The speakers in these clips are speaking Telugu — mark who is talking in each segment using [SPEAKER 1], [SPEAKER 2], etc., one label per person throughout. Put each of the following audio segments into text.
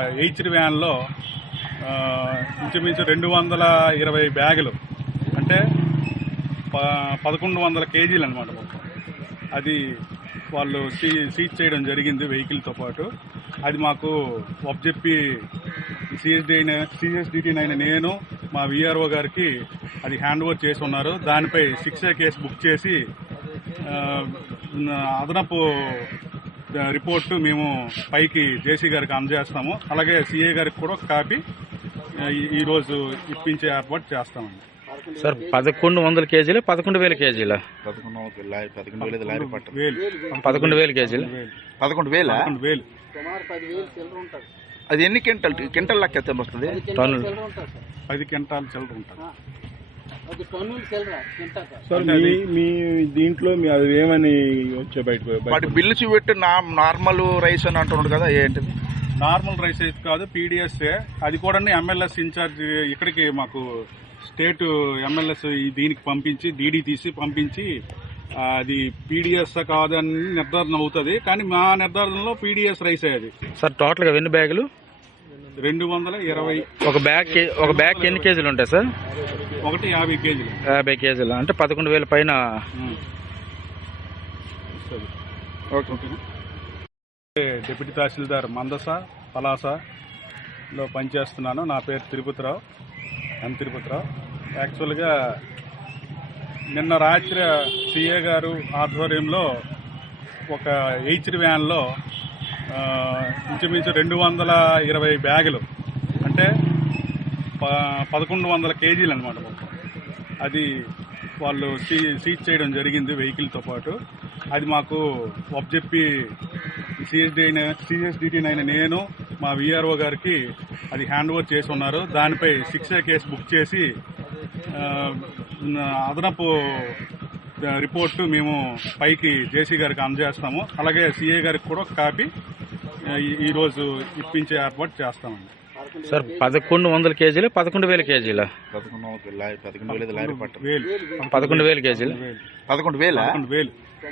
[SPEAKER 1] హెచ్డి వ్యాన్లో ఇంచుమించు 220 బ్యాగులు అంటే 1100 కేజీలు అనమాట మొత్తం. అది వాళ్ళు సీజ్ చేయడం జరిగింది వెహికల్తో పాటు. అది మాకు ఒప్పజెప్పి సిఎస్డిటీ అయిన నేను మా విఆర్ఓ గారికి అది హ్యాండ్ ఓవర్ చేసి ఉన్నారు. దానిపై 6A కేసు బుక్ చేసి అదనపు రిపోర్టు మేము పైకి జేసీ గారికి అందజేస్తాము. అలాగే సిఏ గారికి కూడా ఒక కాపీ ఈరోజు ఇప్పించే ఏర్పాటు చేస్తామండి.
[SPEAKER 2] సార్ 1100 కేజీలు 11,000 కేజీల 11,000 కేజీలు
[SPEAKER 3] 11,000 అది ఎన్ని క్వింటల్ లెక్క ఎంత వస్తుంది?
[SPEAKER 1] 10 క్వింటాల్ చిల్లర ఉంటుంది.
[SPEAKER 4] సార్ మీ దీంట్లో అది ఏమని వచ్చే బయట
[SPEAKER 3] బిల్లు చూపెట్టి నార్మల్ రైస్ అని అంటున్నాడు కదా, ఏంటిది?
[SPEAKER 1] నార్మల్ రైస్ అయితే కాదు, పీడిఎస్ఏ. అది కూడా ఎంఎల్ఎస్ ఇన్ఛార్జ్ ఇక్కడికి మాకు స్టేట్ ఎంఎల్ఎస్ దీనికి పంపించి డీడీ తీసి పంపించి అది పీడిఎస్ కాదని నిర్ధారణ అవుతుంది. కానీ మా నిర్ధారణలో పీడిఎస్ రైస్ అది.
[SPEAKER 2] సార్ టోటల్ గా ఎన్ని బ్యాగులు?
[SPEAKER 1] 220.
[SPEAKER 2] ఒక బ్యాగ్ ఎన్ని కేజీలు ఉంటాయి సార్?
[SPEAKER 1] ఒకటి 50 కేజీలు.
[SPEAKER 2] 50 కేజీలు అంటే 11,000 పైన.
[SPEAKER 1] డిప్యూటీ తహసీల్దార్ మందస పలాసలో పనిచేస్తున్నాను. నా పేరు తిరుపతిరావు. యాక్చువల్గా నిన్న రాత్రి సిఏ గారు ఆధ్వర్యంలో ఒక హెచ్డి వ్యాన్లో ఇంచుమించు 220 బ్యాగులు అంటే 1100 కేజీలు అనమాట మొత్తం. అది వాళ్ళు సీజ్ చేయడం జరిగింది వెహికల్తో పాటు. అది మాకు ఒప్పజెప్పి సిఎస్డిటీ అయిన నేను మా విఆర్ఓ గారికి అది హ్యాండ్ ఓవర్ చేసి ఉన్నారు. దానిపై 6A కేసు బుక్ చేసి అదనపు రిపోర్టు మేము పైకి జేసీ గారికి అందజేస్తాము. అలాగే సిఏ గారికి కూడా ఒక కాపీ ఈరోజు ఇప్పించే ఏర్పాటు చేస్తామండి.
[SPEAKER 2] సార్ 1100 కేజీలు 11,000 కేజీల 11,000 కేజీలు
[SPEAKER 3] 11,000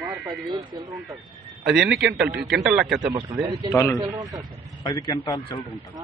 [SPEAKER 3] అది ఎన్ని క్వింటల్ లెక్క ఎంత వస్తుంది?
[SPEAKER 1] 10 క్వింటాల్ చిల్లర ఉంటుంది.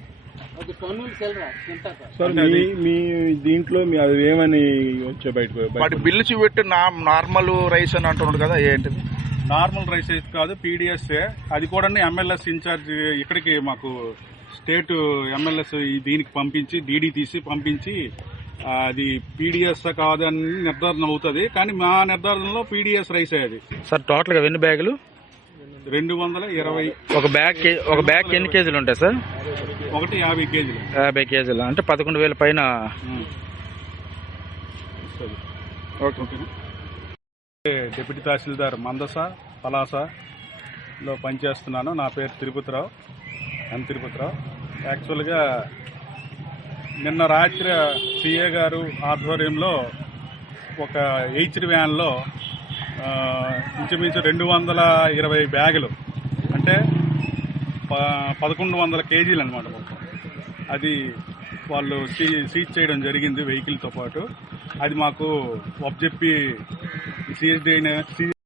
[SPEAKER 4] సార్ మీ దీంట్లో అది ఏమని వచ్చే బయట
[SPEAKER 3] బిల్లు చూపెట్టి నార్మల్ రైస్ అని అంటున్నాడు కదా, ఏంటిది?
[SPEAKER 1] నార్మల్ రైస్ అయితే కాదు, పీడిఎస్ఏ. అది కూడా ఎంఎల్ఎస్ ఇన్ఛార్జ్ ఇక్కడికి మాకు స్టేట్ ఎంఎల్ఎస్ దీనికి పంపించి డీడీ తీసి పంపించి అది పీడిఎస్ కాదని నిర్ధారణ అవుతుంది. కానీ మా నిర్ధారణలో పీడిఎస్ రైస్ అది.
[SPEAKER 2] సార్ టోటల్ గా ఎన్ని బ్యాగులు?
[SPEAKER 1] 220.
[SPEAKER 2] ఒక బ్యాగ్ ఎన్ని కేజీలు ఉంటాయి సార్?
[SPEAKER 1] ఒకటి 50 కేజీలు.
[SPEAKER 2] 50 కేజీలు అంటే 11,000 పైన.
[SPEAKER 1] డిప్యూటీ తహసీల్దార్ మందస పలాసలో పనిచేస్తున్నాను. నా పేరు తిరుపతిరావు. యాక్చువల్గా నిన్న రాత్రి సిఏ గారు ఆధ్వర్యంలో ఒక హెచ్డి వ్యాన్లో ఇంచుమించు 220 బ్యాగులు అంటే 1100 కేజీలు అనమాట మొత్తం. అది వాళ్ళు సీజ్ చేయడం జరిగింది వెహికల్తో పాటు. అది మాకు ఒప్పజెప్పి